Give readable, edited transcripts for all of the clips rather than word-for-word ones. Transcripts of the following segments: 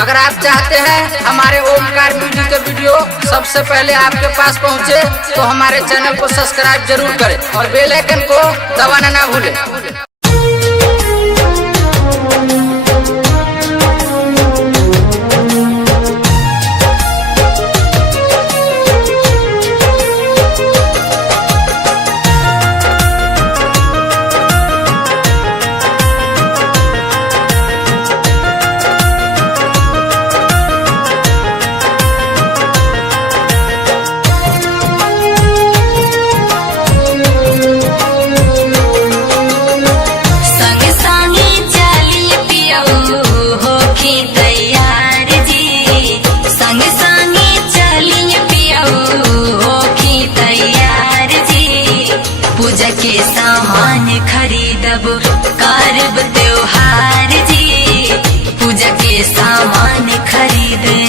अगर आप चाहते हैं हमारे ओमकार म्यूजिक के वीडियो सबसे पहले आपके पास पहुंचे तो हमारे चैनल को सब्सक्राइब जरूर करें और बेल आइकन को दबाना ना भूलें। पूजा के सामान खरीदब करब त्योहार जी, पूजा के सामान खरीदे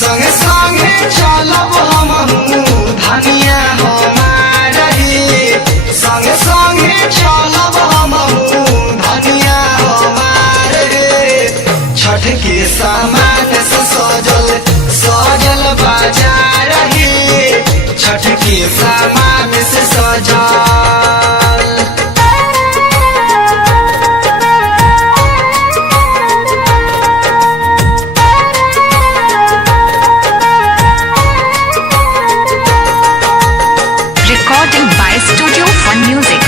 संगे संगे चलब हमहू धनिया हमारी, संगे संगे चलब हमहू धनिया हमारे। छठ के सामान से सजल सजल बाजार है, छठ के सामान से सजल। Recording by Studio Fun Music.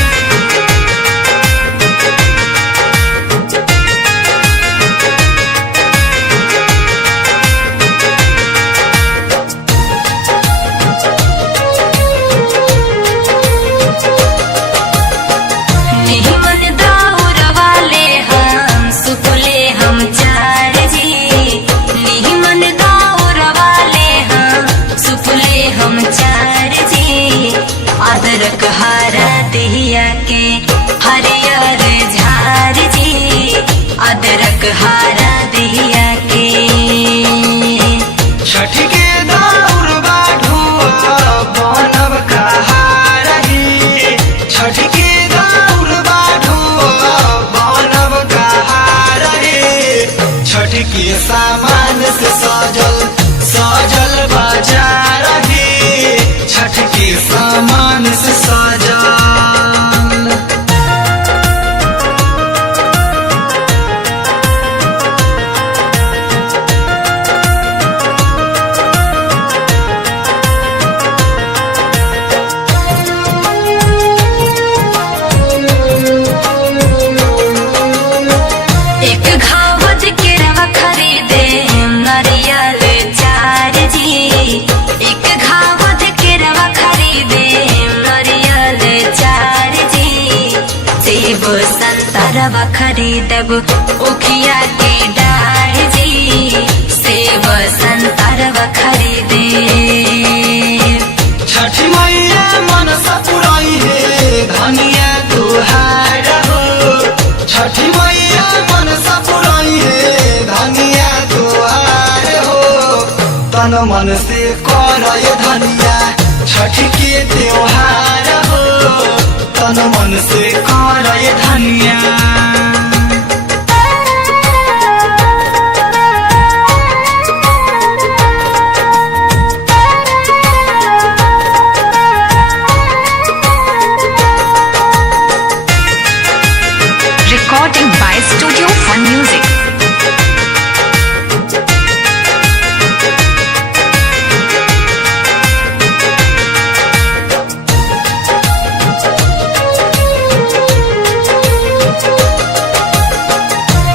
अदरक हरा दिया के हरियर झार जी, अदरक हरा दिया के। छठ के दौर बाढ़ुआ बनब कहार ही, छठ के दौर बाढ़ुआ बनब कहार ही। छठ के सामान से सजल सजल बाजार ही, छठ के सामान से सजल। एक घावत के रवा खरीदे नारियल चार जी, एक घावत के रवा खरीदे नारियल चार जी। सेब संतरवा खरीदब उखिया के डाढ़ जी, सेब संतरवा खरीदे। छठ मैया मनसा पुराई है धनिया तुहार हो, छठ मैया मनसा पुराई है धनिया तुहार हो। तन मन से करय धनिया छठ के त्योहार हो, तन मन से करय धनिया। Recording by Studio Fun Music.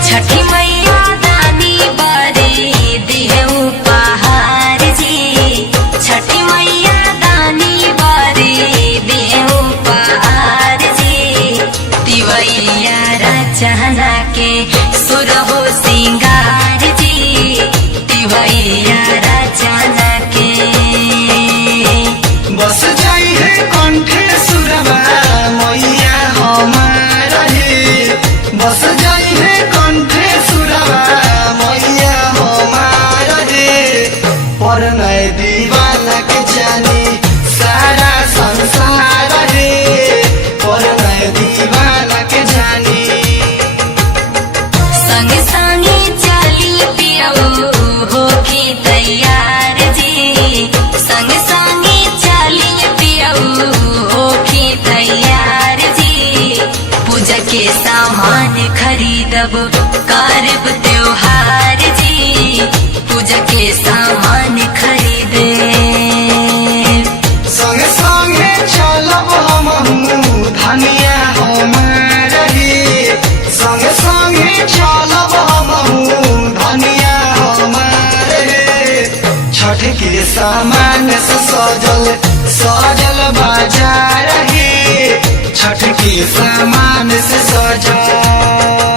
छठी मैया दानी बड़ी दिहे उपहार जी, छठी मैया दानी बड़ी दिहे उपहार जी। दिवैया रचना के सुरहो सिंगार जी, दिवैया रचना के। बस जाई है कंठे सुरवा मैया हमार है, बस जाई है कंठे के सामान खरीदब करब त्योहार जी, पूजा के सामान खरीदे। संगे संगे चलब हमहू धनिया हमार रे, संगे संगे चलब हमहू धनिया हमार रे। छठ के सामान से सजल सजल बाजार है, छठ के सामान से सजल।